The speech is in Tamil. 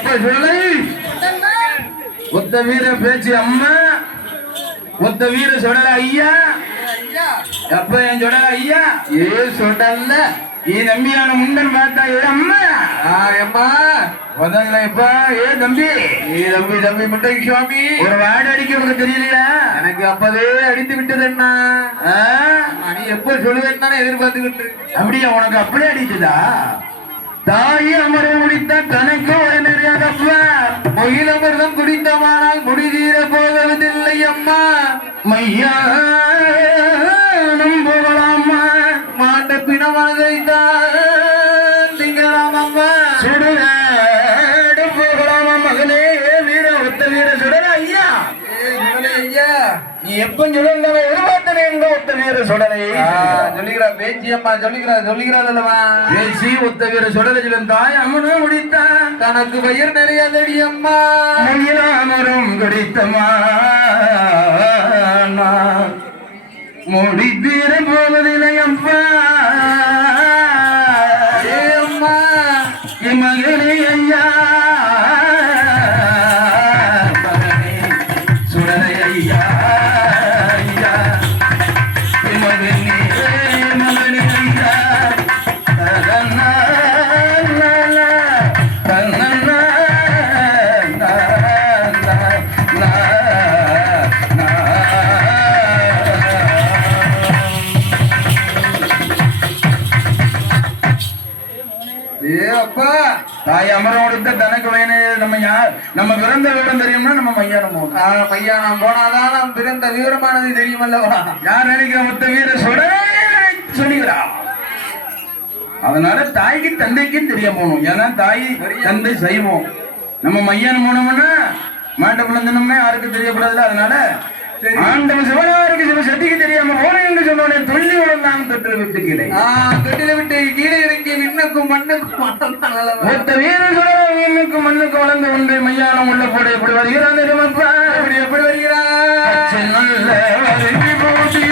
அப்ப சொல்லி ஒத்த வீர பேச்சு அம்மா ஒத்த வீர சொடல ஐயா அப்ப என் சொடல ஐயா ஏ சொடல்ல ಈ ನಂಬಿயான முண்டன் பார்த்தா ஏ அம்மா அம்மா முதல்ல இப்ப ஏ தம்பி தம்பி முண்டை சுவாமி ஒரு வாடு அடிக்க உனக்கு தெரியலையா எனக்கு அப்பவே அடித்து விட்டது என்ன நீ எப்ப சொல்லுவேன்னு தானே எதிர்பார்த்துக்கிட்டு அப்படியா உனக்கு அப்படியே அடிச்சுதா தாய் அமரம் முடித்த தனக்கு ஒரு நிறையாதப்பா மொயிலமர்தம் குடித்தமானால் முடிதீர போவதில்லை அம்மா மையா போகலாமா மாண்ட பிணமாக திங்களாம் அம்மா சுடுகாடு போகலாமா மகளே வீர ஒத்த வீர சுடல ஐயா ஐயா நீ எப்ப சொல்லுங்க எதிர்பார்த்தனே எங்க ஒத்த வீர சுடலை சொல்லிக்கிறா பேச்சி அம்மா சொல்லிக்கிறாள் பேசி ஒத்த வீர சுடலை சொல்லும் தாய் அம்மனும் முடித்தா தனக்கு பயிர் நிறைய தடி அம்மா மயிலாமரும் குடித்தமா முடித்தீர போவதில்லை அம்மா அம்மா என் மகனே ஐயா மகனே சுடலை ஐயா ஐயா என் மகனே ஐயா தன்னா தாய் அமரோடு தனக்கு வேணே நம்ம பிறந்த விவரம் தெரியும்னா நம்ம மையானம் போகணும் மையானம் போனாதான் நம்ம பிறந்த விவரமானது தெரியும் அல்லவா யார் நினைக்கிற மொத்த வீர சொல்லுகிறா அதனால தாய்க்கு தந்தைக்கும் தெரிய போகணும் ஏன்னா தாய் தந்தை செய்வோம் நம்ம மையானம் போனோம்னா மாட்ட பிள்ளைந்தனம்னா யாருக்கு தெரியக்கூடாது அதனால ஆண்டவன் சிவனாருக்கு சிவ சக்திக்கு தெரியாம போன என்று சொன்னோடனே துள்ளி உடந்தான் தொட்டில விட்டு கீழே தொட்டில விட்டு கீழே இறங்கி விண்ணுக்கும் மண்ணுக்கும் ஒத்த வீர சுடர விண்ணுக்கும் மண்ணுக்கும் வளர்ந்து ஒன்று மையானம் உள்ள போட எப்படி வருகிறான் எப்படி வருகிறான் நல்ல போட்டி